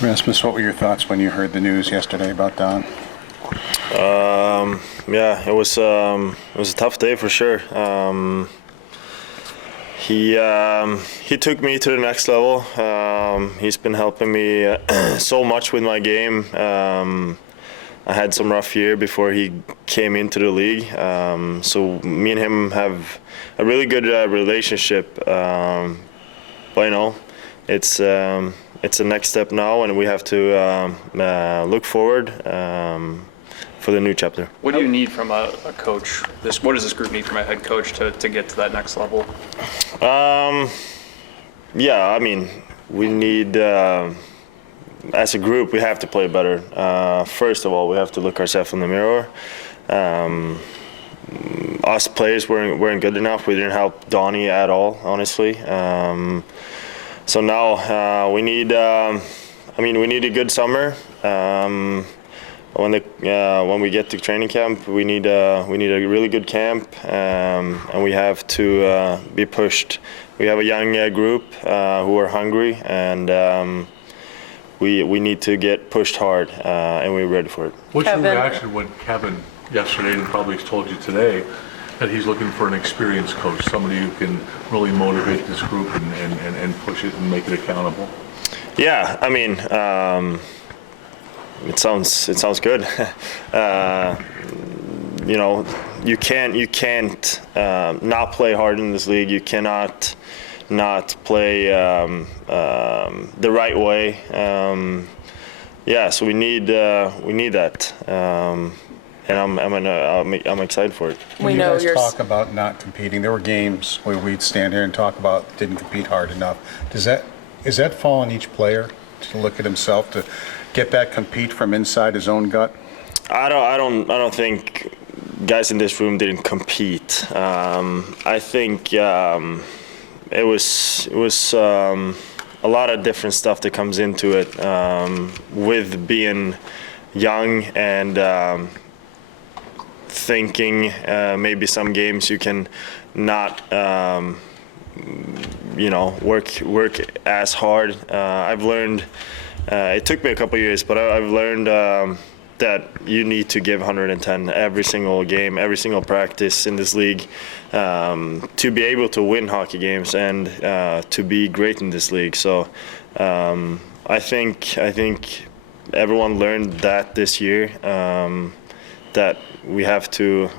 Rasmus, what were your thoughts when you heard the news yesterday about Dahlin? Yeah, it was a tough day for sure. He took me to the next level. He's been helping me so much with my game. I had some rough year before he came into the league. So me and him have a really good relationship. But you know, it's the next step now, and we have to look forward for the new chapter. What do you need from a coach? What does this group need from a head coach to get to that next level? Yeah, I mean, we need, as a group, we have to play better. First of all, we have to look ourselves in the mirror. Us players weren't good enough. We didn't help Donnie at all, honestly. So now we need, we need a good summer. When we get to training camp, we need a really good camp, and we have to be pushed. We have a young group who are hungry, and we need to get pushed hard, and we're ready for it. What's your reaction when Kevin yesterday, and probably told you today, that he's looking for an experienced coach, somebody who can really motivate this group and push it and make it accountable? Yeah, I mean. It sounds good. You know, you can't not play hard in this league. You cannot not play the right way. Yeah, so we need that, and I'm excited for it. When you guys talk about not competing, there were games where we'd stand here and talk about didn't compete hard enough. Is that fall on each player to look at himself to get that compete from inside his own gut? I don't think guys in this room didn't compete. I think it was a lot of different stuff that comes into it with being young and thinking maybe some games you can not work as hard. I've learned. It took me a couple of years, but I've learned that you need to give 110 every single game, every single practice in this league to be able to win hockey games and to be great in this league. So I think everyone learned that this year, that we have to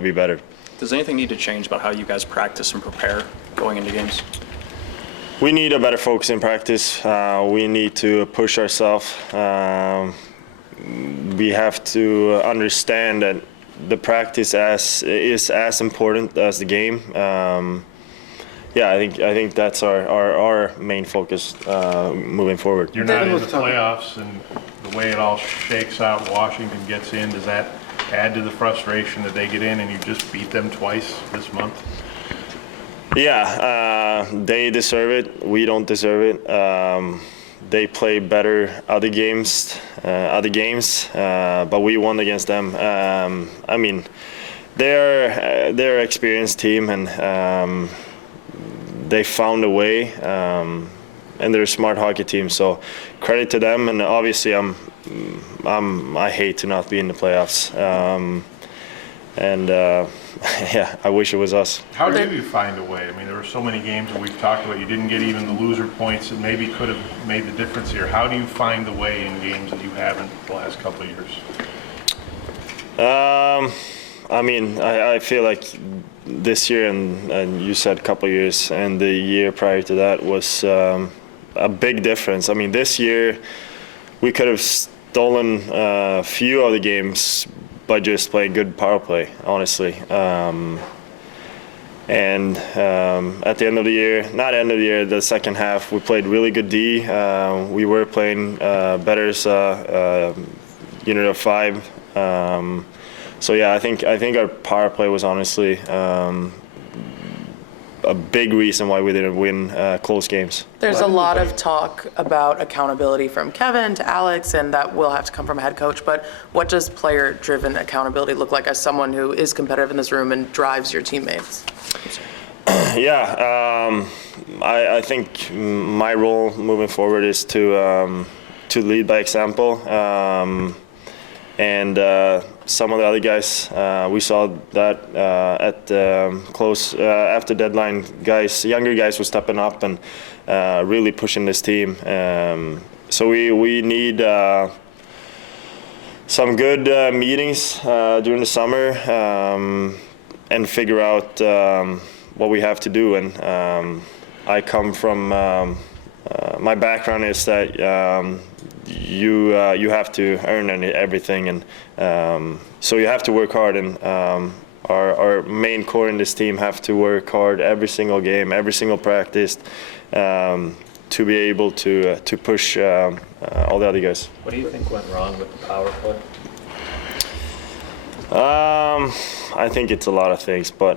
be better. Does anything need to change about how you guys practice and prepare going into games? We need a better focus in practice. We need to push ourselves. We have to understand that the practice is as important as the game. Yeah, I think that's our main focus moving forward. You're not in the playoffs, and the way it all shakes out, Washington gets in. Does that add to the frustration that they get in and you just beat them twice this month? Yeah, they deserve it. We don't deserve it. They play better other games, but we won against them. I mean, they're an experienced team, and they found a way, and they're a smart hockey team. So credit to them. And obviously, I hate to not be in the playoffs. Yeah, I wish it was us. How did you find a way? I mean, there were so many games that we've talked about. You didn't get even the loser points that maybe could have made the difference here. How do you find the way in games that you haven't the last couple of years? I mean, I feel like this year, and you said a couple of years, and the year prior to that was a big difference. I mean, this year we could have stolen a few of the games by just playing good power play, honestly. And at the end of the year, the second half, we played really good D. We were playing better as a unit of 5. So yeah, I think our power play was honestly a big reason why we didn't win close games. There's a lot of talk about accountability from Kevin to Alex, and that will have to come from a head coach. But what does player-driven accountability look like as someone who is competitive in this room and drives your teammates? Yeah, I think my role moving forward is to lead by example. And some of the other guys, we saw that at close after deadline, younger guys were stepping up and really pushing this team. So we need some good meetings during the summer and figure out what we have to do. And I come from my background is that you have to earn everything, and so you have to work hard. And our main core in this team have to work hard every single game, every single practice, to be able to push all the other guys. What do you think went wrong with the power play? I think it's a lot of things, but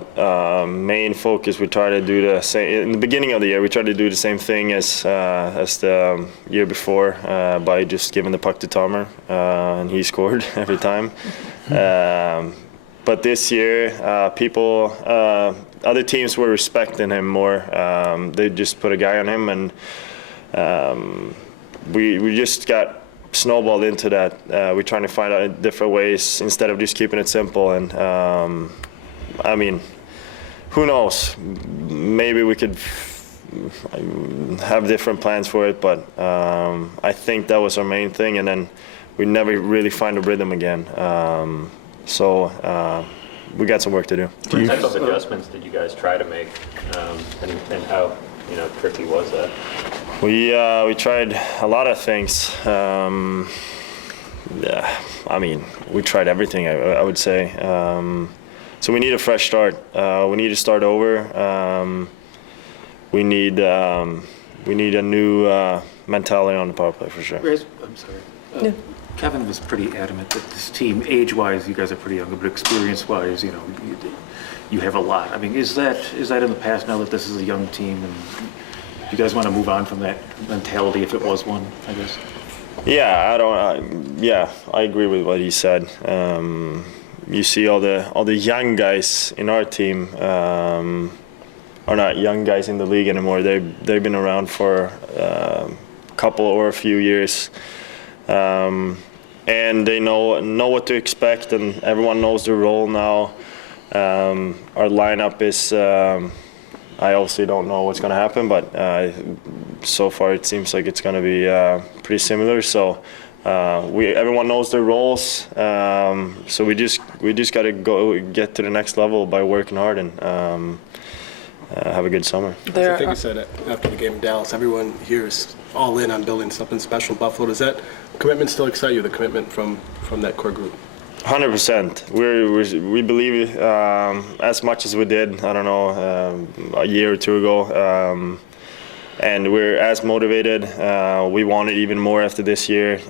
main focus, we try to do the same. In the beginning of the year, we tried to do the same thing as the year before by just giving the puck to Tomer, and he scored every time. But this year, other teams were respecting him more. They just put a guy on him, and we just got snowballed into that. We're trying to find out different ways instead of just keeping it simple. And I mean, who knows? Maybe we could have different plans for it, but I think that was our main thing. And then we never really find a rhythm again. So we got some work to do. What type of adjustments did you guys try to make, and how tricky was that? We tried a lot of things. I mean, we tried everything, I would say. So we need a fresh start. We need to start over. We need a new mentality on the power play for sure. I'm sorry. Kevin was pretty adamant that this team, age-wise, you guys are pretty young, but experience-wise, you have a lot. I mean, is that in the past now that this is a young team, and you guys want to move on from that mentality if it was one, I guess? Yeah, I agree with what he said. You see all the young guys in our team are not young guys in the league anymore. They've been around for a couple or a few years. And they know what to expect, and everyone knows their role now. Our lineup is, I obviously don't know what's going to happen, but so far it seems like it's going to be pretty similar. So everyone knows their roles. So we just got to get to the next level by working hard and have a good summer. I think you said it after the game in Dallas. Everyone here is all in on building something special in Buffalo. Does that commitment still excite you, the commitment from that core group? 100%. We believe as much as we did, I don't know, a year or two ago. And we're as motivated. We want it even more after this year.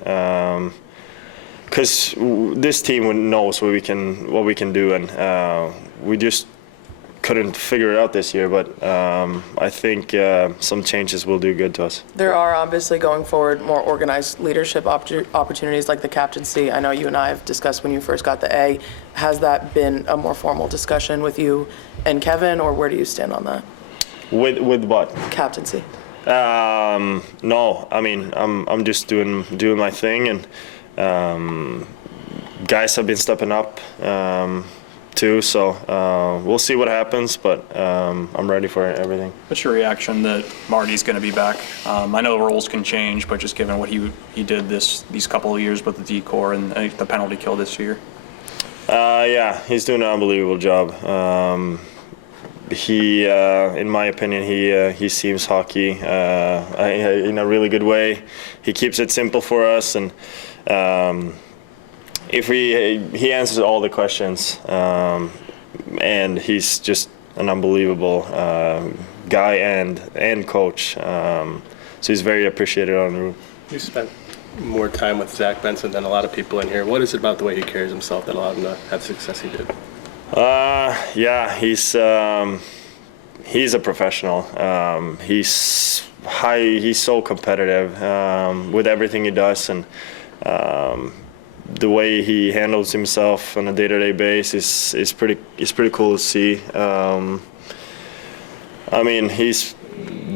Because this team knows what we can do, and we just couldn't figure it out this year, but I think some changes will do good to us. There are obviously going forward more organized leadership opportunities like the captaincy. I know you and I have discussed when you first got the A. Has that been a more formal discussion with you and Kevin, or where do you stand on that? With what? Captaincy. No, I mean I'm just doing my thing, and guys have been stepping up. Too, so we'll see what happens, but I'm ready for everything. What's your reaction that Marty's going to be back? I know roles can change, but just given what he did these couple of years with the D-Corps and the penalty kill this year. Yeah, he's doing an unbelievable job. He, in my opinion, he seems hockey in a really good way. He keeps it simple for us, and if he answers all the questions, and he's just an unbelievable guy and coach. So he's very appreciated on the room. You spent more time with Zach Benson than a lot of people in here. What is it about the way he carries himself that allowed him to have the success he did? Yeah, he's a professional. He's so competitive with everything he does, and the way he handles himself on a day-to-day basis is pretty cool to see. I mean, he's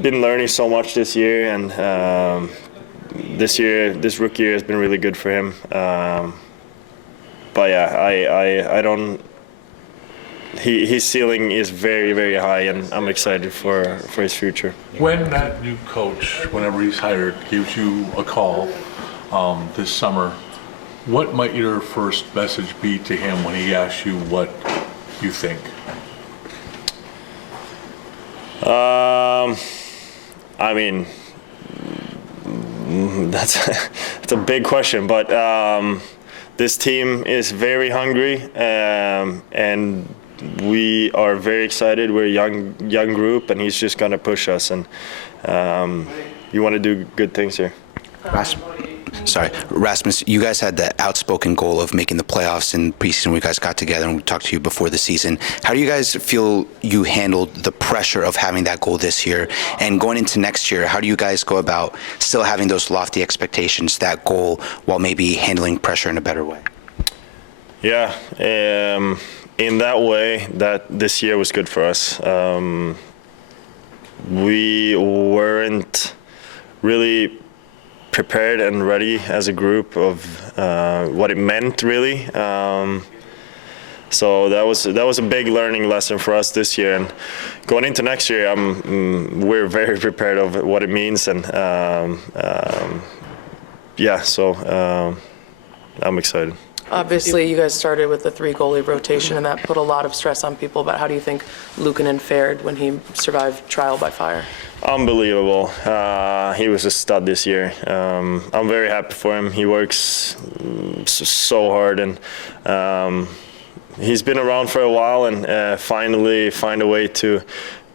been learning so much this year, and this rookie year has been really good for him. But yeah, I don't. His ceiling is very, very high, and I'm excited for his future. When that new coach, whenever he's hired, gives you a call this summer, what might your first message be to him when he asks you what you think? I mean, that's a big question, but this team is very hungry, and we are very excited. We're a young group, and he's just gonna push us, and you want to do good things here. Rasmus, you guys had the outspoken goal of making the playoffs in preseason when you guys got together and we talked to you before the season. How do you guys feel you handled the pressure of having that goal this year? And going into next year, how do you guys go about still having those lofty expectations, that goal, while maybe handling pressure in a better way? Yeah, in that way, that this year was good for us. We weren't really prepared and ready as a group of what it meant really. So that was a big learning lesson for us this year, and going into next year, we're very prepared of what it means, and yeah, so I'm excited. Obviously, you guys started with the 3 goalie rotation, and that put a lot of stress on people. But how do you think Luukkonen fared when he survived trial by fire? Unbelievable. He was a stud this year. I'm very happy for him. He works so hard, and he's been around for a while, and finally find a way to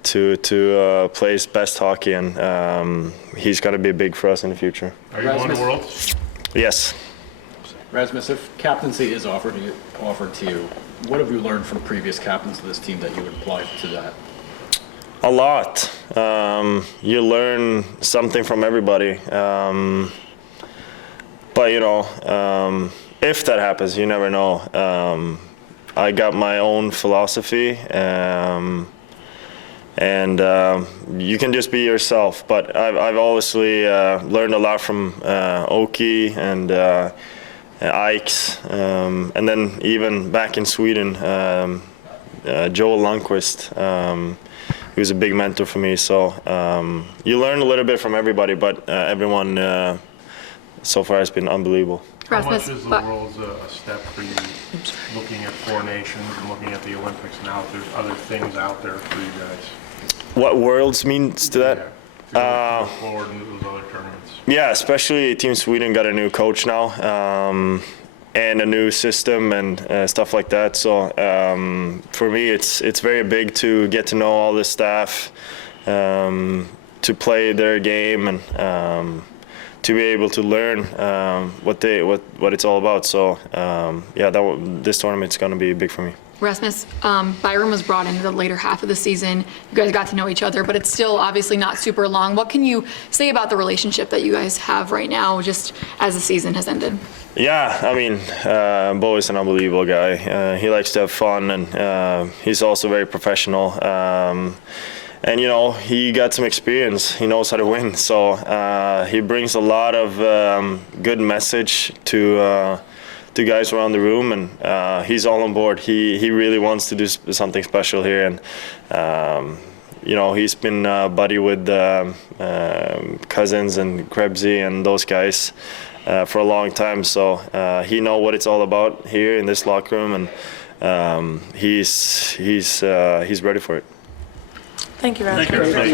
play his best hockey, and he's going to be big for us in the future. Are you going to Worlds? Yes. Rasmus, if captaincy is offered to you, what have you learned from previous captains of this team that you would apply to that? A lot. You learn something from everybody. But, you know, if that happens, you never know. I got my own philosophy, and you can just be yourself. But I've obviously learned a lot from Oki and Ikes, and then even back in Sweden, Joel Lundqvist. He was a big mentor for me. So you learn a little bit from everybody, but everyone so far has been unbelievable. How much is the Worlds a step for you, looking at 4 nations and looking at the Olympics now? If there's other things out there for you guys. What Worlds means to that? To go forward into those other tournaments. Yeah, especially Team Sweden got a new coach now, and a new system and stuff like that. So for me, it's very big to get to know all the staff, to play their game, and to be able to learn what it's all about. So yeah, this tournament's going to be big for me. Rasmus, Byron was brought into the later half of the season. You guys got to know each other, but it's still obviously not super long. What can you say about the relationship that you guys have right now, just as the season has ended? Yeah, I mean, Bo is an unbelievable guy. He likes to have fun, and he's also very professional. And, you know, he got some experience. He knows how to win. So he brings a lot of good message to guys around the room, and he's all on board. He really wants to do something special here, and you know, he's been buddy with Cousins and Krebsy and those guys for a long time, so he knows what it's all about here in this locker room, and he's ready for it. Thank you, Rasmus.